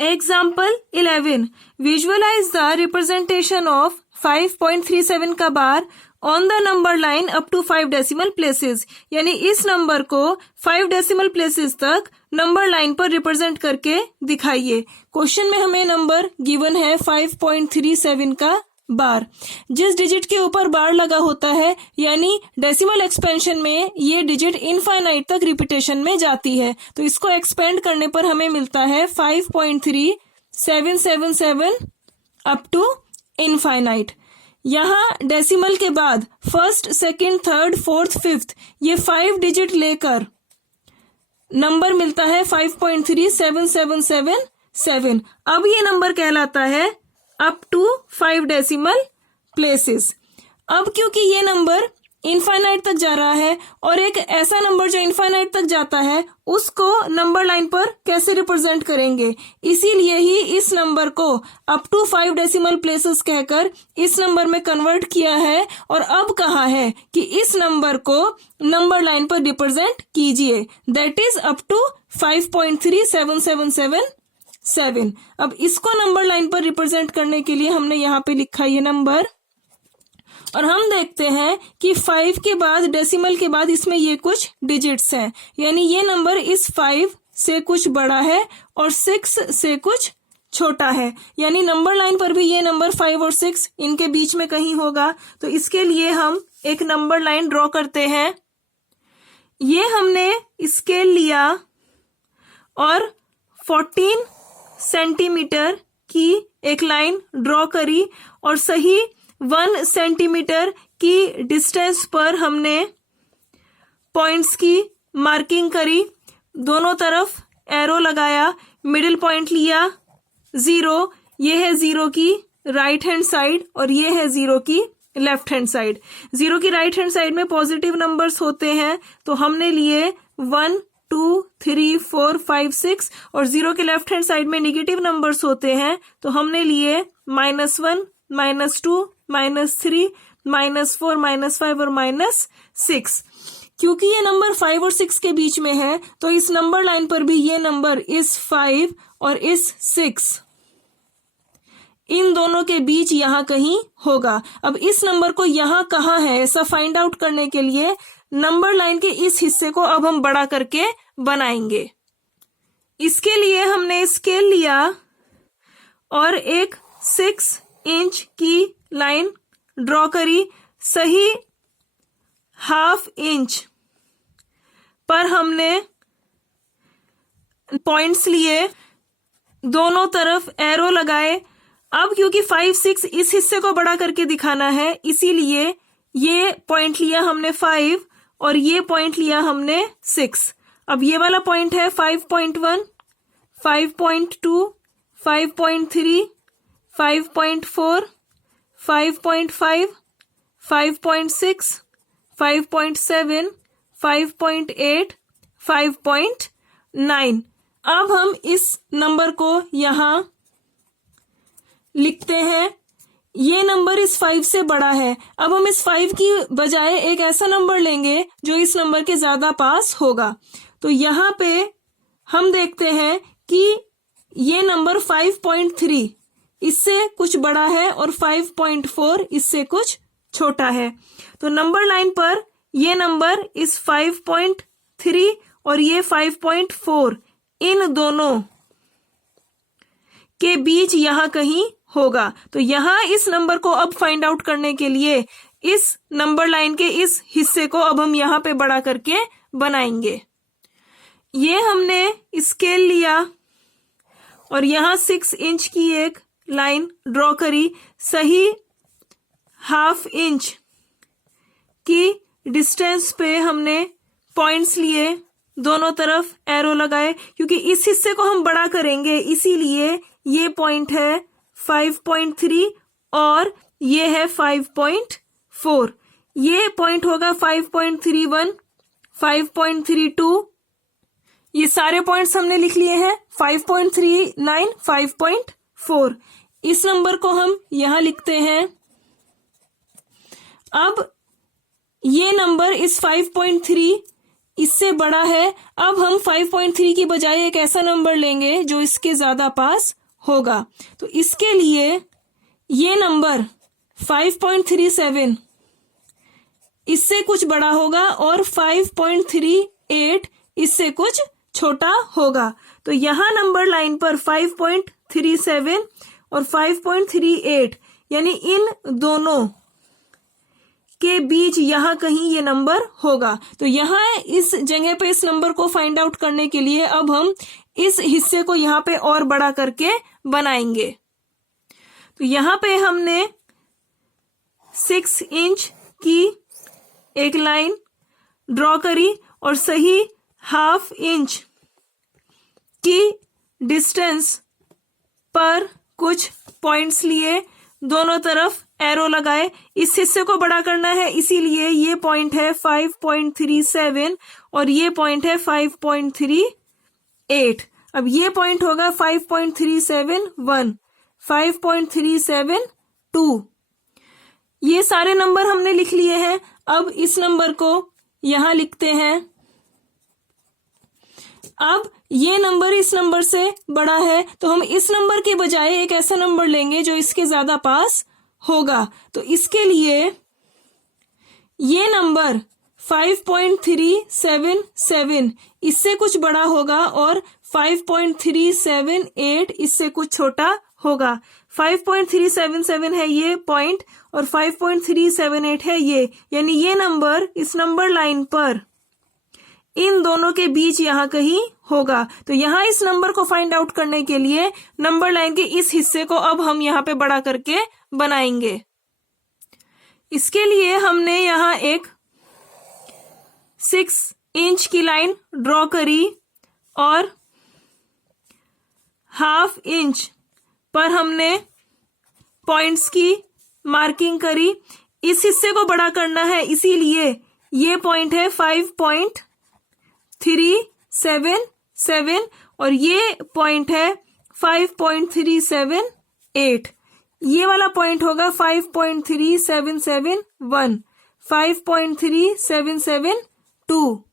Example 11, visualise the representation of 5.37 का बार on the number line up to 5 decimal places. यानी इस number को 5 डेसिमल प्लेसेस तक नंबर लाइन पर रिप्रेजेंट करके दिखाइए। क्वेश्चन में हमें नंबर गिवन है 5.37 का बार। जिस डिजिट के ऊपर बार लगा होता है यानी डेसिमल एक्सपेंशन में ये डिजिट इनफाइनाइट तक रिपीटेशन में जाती है, तो इसको एक्सपेंड करने पर हमें मिलता है 5.3777 अप टू इनफाइनाइट। यहाँ डेसिमल के बाद first, second, third, fourth, fifth ये 5 डिजिट लेकर नंबर मिलता है 5.37777। अब ये नंबर कहलाता है अप टू 5 डेसिमल प्लेसेस। अब क्योंकि ये नंबर इनफाइनाइट तक जा रहा है और एक ऐसा नंबर जो इनफाइनाइट तक जाता है उसको नंबर लाइन पर कैसे रिप्रेजेंट करेंगे, इसीलिए ही इस नंबर को अप टू 5 डेसिमल प्लेसेस कहकर इस नंबर में कन्वर्ट किया है और अब कहा है कि इस नंबर को नंबर लाइन पर रिप्रेजेंट कीजिए, दैट इज अप टू 5.37777। अब इसको नंबर लाइन पर रिप्रेजेंट करने के लिए हमने यहाँ पे लिखा ये नंबर, और हम देखते हैं कि 5 के बाद डेसिमल के बाद इसमें ये कुछ डिजिट्स हैं, यानी ये नंबर इस 5 से कुछ बड़ा है और 6 से कुछ छोटा है, यानी नंबर लाइन पर भी ये नंबर 5 और 6 इनके बीच में कहीं होगा। तो इसके लिए हम एक नंबर लाइन ड्रॉ करते हैं। ये हमने स्केल लिया और 14 सेंटीमीटर की एक लाइन ड्रॉ करी और सही 1 सेंटीमीटर की डिस्टेंस पर हमने पॉइंट्स की मार्किंग करी, दोनों तरफ एरो लगाया, मिडिल पॉइंट लिया 0, ये है 0 की राइट हैंड साइड और ये है 0 की लेफ्ट हैंड साइड। 0 की राइट हैंड साइड में पॉजिटिव नंबर्स होते हैं तो हमने लिए 1, 2, 3, 4, 5, 6 और 0 के लेफ्ट हैंड साइड में नेगेटिव नंबर्स होते हैं तो हमने लिए -1, -2, -3, -4, -5 और -6। क्योंकि ये नंबर 5 और 6 के बीच में है तो इस नंबर लाइन पर भी ये नंबर इस 5 और इस 6 इन दोनों के बीच यहाँ कहीं होगा। अब इस नंबर को यहाँ कहाँ है ऐसा फाइंड आउट करने के लिए नंबर लाइन के इस हिस्से को अब हम बड़ा करके बनाएंगे। इसके लिए हमने स्केल लिया और एक 6 इंच की लाइन ड्रॉ करी, सही ½ इंच पर हमने पॉइंट्स लिए, दोनों तरफ एरो लगाए। अब क्योंकि 5, 6 इस हिस्से को बड़ा करके दिखाना है इसीलिए ये पॉइंट लिया हमने 5 और ये पॉइंट लिया हमने 6। अब ये वाला पॉइंट है 5.1, 5.2, 5.3, 5.4, 5.5, 5.6, 5.7, 5.8, 5.9। अब हम इस नंबर को यहाँ लिखते हैं। ये नंबर इस 5 से बड़ा है। अब हम इस 5 की बजाय एक ऐसा नंबर लेंगे जो इस नंबर के ज्यादा पास होगा। तो यहाँ पे हम देखते हैं कि ये नंबर 5.3 इससे कुछ बड़ा है और 5.4 इससे कुछ छोटा है। तो नंबर लाइन पर ये नंबर इस 5.3 और ये 5.4 इन दोनों के बीच यहाँ कहीं होगा। तो यहाँ इस नंबर को अब फाइंड आउट करने के लिए इस नंबर लाइन के इस हिस्से को अब हम यहाँ पे बड़ा करके बनाएंगे। ये हमने स्केल लिया और यहाँ 6 इंच की एक लाइन ड्रॉ करी, सही ½ इंच की डिस्टेंस पे हमने पॉइंट्स लिए, दोनों तरफ एरो लगाए। क्योंकि इस हिस्से को हम बड़ा करेंगे इसीलिए ये पॉइंट है 5.3 और ये है 5.4। ये पॉइंट होगा 5.31, 5.32। ये सारे पॉइंट्स हमने लिख लिए हैं। 5.39, 5.4। इस नंबर को हम यहां लिखते हैं। अब ये नंबर इस 5.3 इससे बड़ा है। अब हम 5.3 की बजाय एक ऐसा नंबर लेंगे जो इसके ज्यादा पास होगा। तो इसके लिए ये नंबर 5.37 इससे कुछ बड़ा होगा और 5.38 इससे कुछ छोटा होगा। तो यहां नंबर लाइन पर 5.37 और 5.38 यानी इन दोनों के बीच यहां कहीं ये नंबर होगा। तो यहां इस जगह पे इस नंबर को फाइंड आउट करने के लिए अब हम इस हिस्से को यहां पे और बड़ा करके बनाएंगे। तो यहां पे हमने 6 इंच की एक लाइन ड्रॉ करी और सही 1/2 इंच की डिस्टेंस पर कुछ पॉइंट्स लिए, दोनों तरफ एरो लगाए। इस हिस्से को बड़ा करना है, इसीलिए ये पॉइंट है 5.37 और ये पॉइंट है 5.38। अब ये पॉइंट होगा 5.371, 5.372। ये सारे नंबर हमने लिख लिए हैं। अब इस नंबर को यहां लिखते हैं। अब ये नंबर इस नंबर से बड़ा है, तो हम इस नंबर के बजाय एक ऐसा नंबर लेंगे जो इसके ज्यादा पास होगा। तो इसके लिए ये नंबर 5.377 इससे कुछ बड़ा होगा और 5.378 इससे कुछ छोटा होगा। 5.377 है ये पॉइंट और 5.378 है ये, यानी ये नंबर इस नंबर लाइन पर इन दोनों के बीच यहां कहीं होगा। तो यहां इस नंबर को फाइंड आउट करने के लिए नंबर लाइन के इस हिस्से को अब हम यहां पे बड़ा करके बनाएंगे। इसके लिए हमने यहां एक 6 इंच की लाइन ड्रॉ करी और 1/2 इंच पर हमने पॉइंट्स की मार्किंग करी। इस हिस्से को बड़ा करना है, इसीलिए ये पॉइंट है 5.377 और ये पॉइंट है 5.378। ये वाला पॉइंट होगा 5.3771, 5.3772।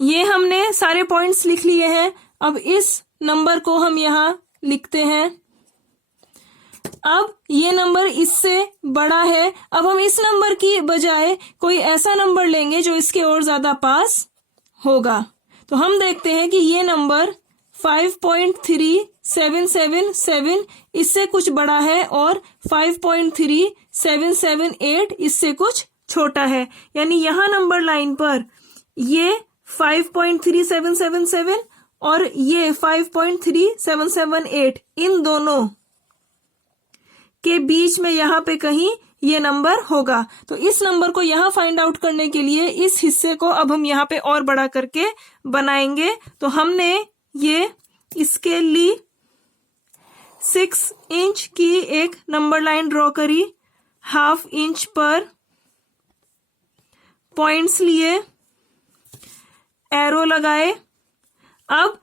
ये हमने सारे पॉइंट्स लिख लिए हैं। अब इस नंबर को हम यहां लिखते हैं। अब ये नंबर इससे बड़ा है। अब हम इस नंबर की बजाय कोई ऐसा नंबर लेंगे जो इसके और ज्यादा पास होगा। तो हम देखते हैं कि ये नंबर 5.3777 इससे कुछ बड़ा है और 5.3778 इससे कुछ छोटा है, यानी यहां नंबर लाइन पर ये 5.3777 और ये 5.3778 इन दोनों के बीच में यहां पे कहीं ये नंबर होगा। तो इस नंबर को यहां फाइंड आउट करने के लिए इस हिस्से को अब हम यहां पे और बड़ा करके बनाएंगे। तो हमने ये इसके लिए 6 इंच की एक नंबर लाइन ड्रॉ करी, 1/2 इंच पर पॉइंट्स लिए, एरो लगाए। अब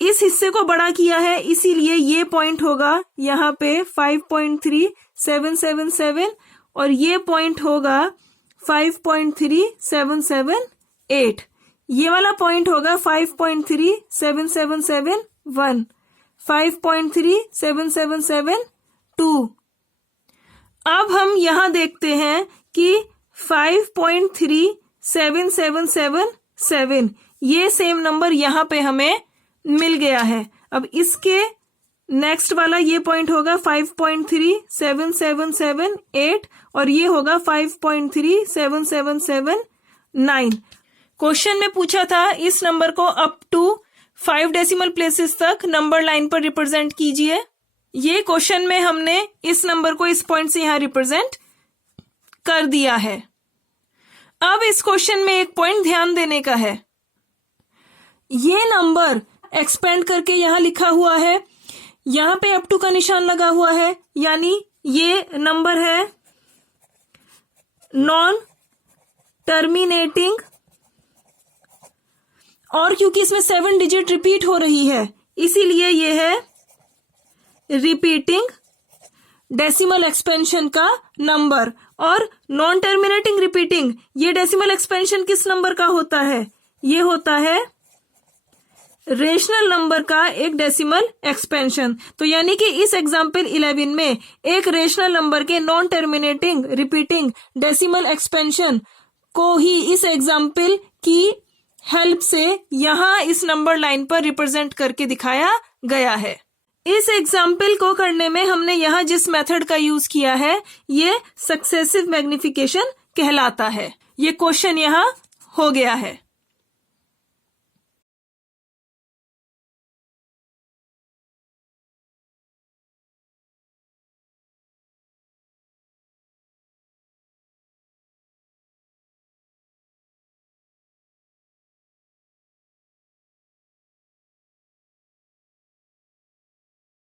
इस हिस्से को बड़ा किया है, इसीलिए ये पॉइंट होगा यहां पे 5.3777 और ये पॉइंट होगा 5.3778। ये वाला पॉइंट होगा 5.37771, 5.37772। अब हम यहां देखते हैं कि 5.3777 ये सेम नंबर यहां पे हमें मिल गया है। अब इसके नेक्स्ट वाला ये पॉइंट होगा 5.37778 और ये होगा 5.37779। क्वेश्चन में पूछा था इस नंबर को अप टू 5 डेसिमल प्लेसेस तक नंबर लाइन पर रिप्रेजेंट कीजिए। ये क्वेश्चन में हमने इस नंबर को इस पॉइंट से यहां रिप्रेजेंट कर दिया है। अब इस क्वेश्चन में एक पॉइंट ध्यान देने का है, ये नंबर एक्सपेंड करके यहां लिखा हुआ है, यहां पे अप टू का निशान लगा हुआ है, यानी ये नंबर है नॉन टर्मिनेटिंग। और क्योंकि इसमें 7 डिजिट रिपीट हो रही है, इसीलिए ये है रिपीटिंग डेसिमल एक्सपेंशन का नंबर। और नॉन टर्मिनेटिंग रिपीटिंग, ये डेसिमल एक्सपेंशन किस नंबर का होता है? ये होता है रेशनल नंबर का एक डेसिमल एक्सपेंशन। तो यानी कि इस एग्जाम्पल 11 में एक रेशनल नंबर के non terminating repeating decimal expansion को ही इस एग्जाम्पल की हेल्प से यहाँ इस नंबर लाइन पर रिप्रेजेंट करके दिखाया गया है। इस एग्जाम्पल को करने में हमने यहाँ जिस मेथड का यूज किया है ये सक्सेसिव मैग्निफिकेशन कहलाता है। ये क्वेश्चन यहाँ हो गया है।